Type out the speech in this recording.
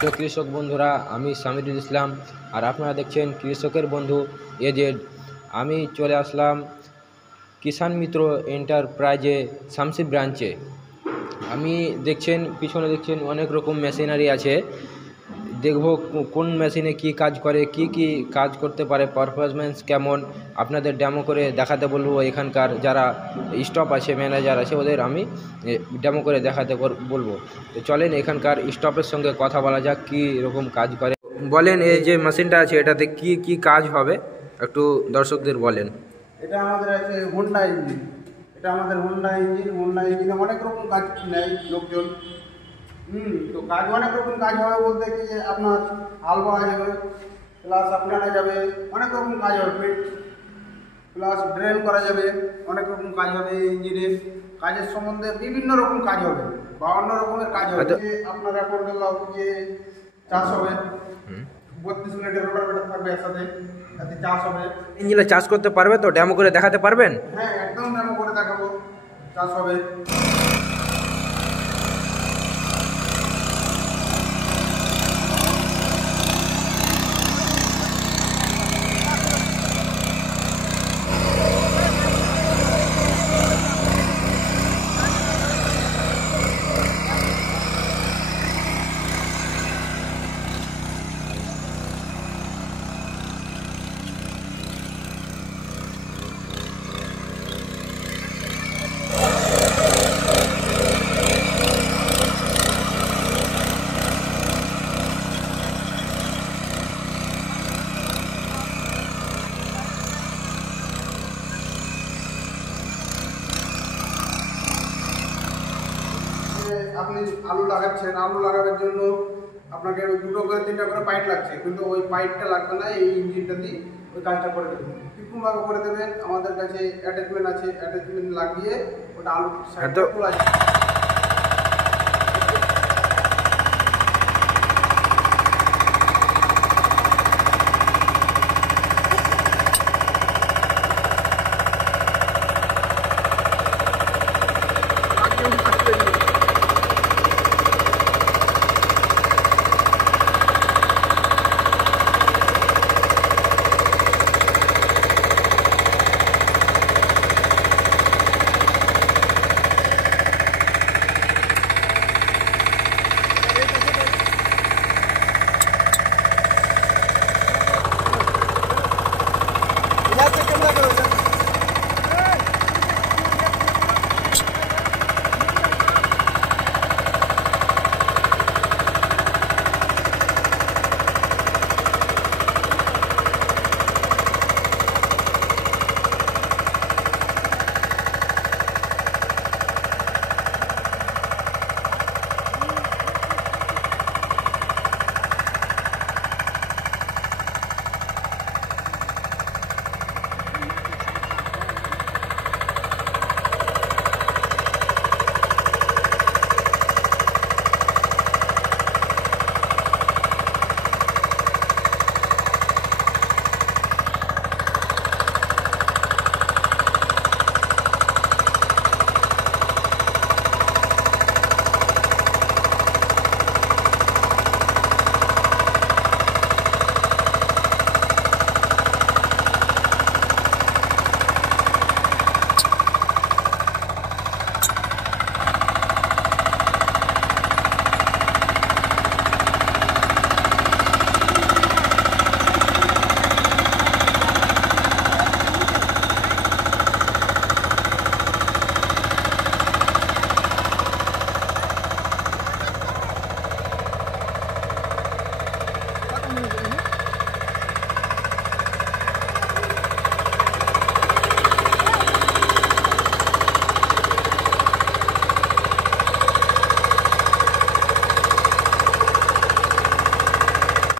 তো কৃষক বন্ধুরা, আমি সামিরুল ইসলাম আর আপনারা দেখছেন কৃষকের বন্ধু এজেড। আমি চলে আসলাম কিষাণ মিত্র এন্টারপ্রাইজে শামসি ব্রাঞ্চে। আমি পিছনে দেখছেন অনেক রকম মেশিনারি আছে। দেখব কোন মেশিনে কি কাজ করে, কি কাজ করতে পারে, পারফরমেন্স কেমন, আপনাদের ডেমো করে দেখাতে বলবো। এখানকার যারা স্টাফ আছে, ম্যানেজার আছে, ওদের আমি ডেমো করে দেখাতে বলবো। তো চলেন এখানকার স্টাফের সঙ্গে কথা বলা যাক কী রকম কাজ করে। বলেন, এই যে মেশিনটা আছে এটাতে কি কাজ হবে একটু দর্শকদের বলেন। এটা আমাদের আছে হোন্ডা ইঞ্জিন। হোন্ডা ইঞ্জিনে অনেক রকম কাজ নেয় লোকজন। তো কাজ অনেক রকম কাজ হবে বলতে কি, যে আপনার হাল বাওয়া যাবে, প্লাস আপনারা যাবে, অনেক রকম কাজ হবে, প্লাস ড্রেন করা যাবে, অনেক রকম কাজ হবে। এই ইঞ্জিনের কাজের সম্বন্ধে বিভিন্ন রকম কাজ হবে, 52 রকমের কাজ হবে। আপনার এখন যে চাষ হবে, 32 মিনিটের রোটার থাকবে একসাথে, তাতে চাষ হবে। ইঞ্জিনে চাষ করতে পারবে তো? ডেমো করে দেখাতে পারবেন? হ্যাঁ, একদম ডেমো করে দেখাবো, চাষ হবে। আপনি আলু লাগাচ্ছেন, আলু লাগানোর জন্য আপনাকে 2 করে 3টা করে পাইপ লাগছে, কিন্তু ওই পাইপটা লাগবে না, এই ইঞ্জিনটা দিয়ে ওই কাজটা করে দেবেন। কিরকমভাবে করে দেবেন, আমাদের কাছে অ্যাটাচমেন্ট আছে, অ্যাটাচমেন্ট লাগিয়ে ওটা আলু সাইডটা খোলা যায়।